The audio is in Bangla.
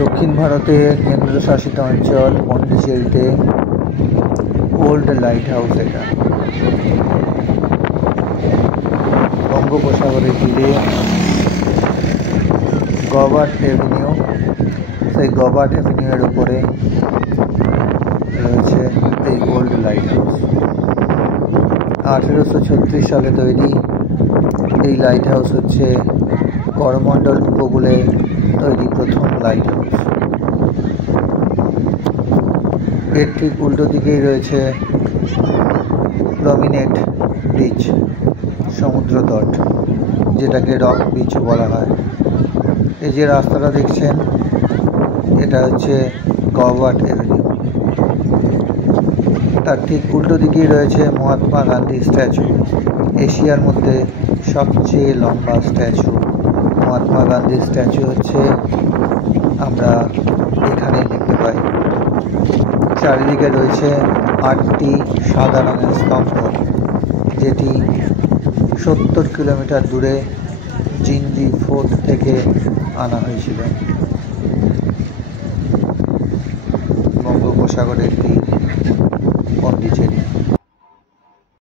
দক্ষিণ ভারতের কেন্দ্রশাসিত অঞ্চল পন্ডিচেরিতে ওল্ড লাইট হাউস এটা। বঙ্গোপসাগরের তীরে গবার্ট এভিনিউ, সেই গবার্ট এভিনিউয়ের উপরে রয়েছে এই ওল্ড লাইট হাউস। 1836 সালে তৈরি এই লাইট হাউস হচ্ছে করমণ্ডল উপকূলে তৈরি প্রথম লাইট হাউস। এর ঠিক উল্টো দিকেই রয়েছে প্রমিনেট বিচ, সমুদ্র তট, যেটাকে রক বিচও বলা হয়। এই যে রাস্তাটা দেখছেন, এটা হচ্ছে গবার্ট এভিনিউ। তার ঠিক উল্টো দিকেই রয়েছে মহাত্মা গান্ধী স্ট্যাচু, এশিয়ার মধ্যে সবচেয়ে লম্বা স্ট্যাচু। মহাত্মা গান্ধীর স্ট্যাচু হচ্ছে আমরা এখানেই দেখতে পাই। চারিদিকে রয়েছে 8টি সাদা রঙের স্তম্ভ, যেটি 70 কিলোমিটার দূরে জিঞ্জি ফোর্ট থেকে আনা হয়েছিল। বঙ্গোপসাগরের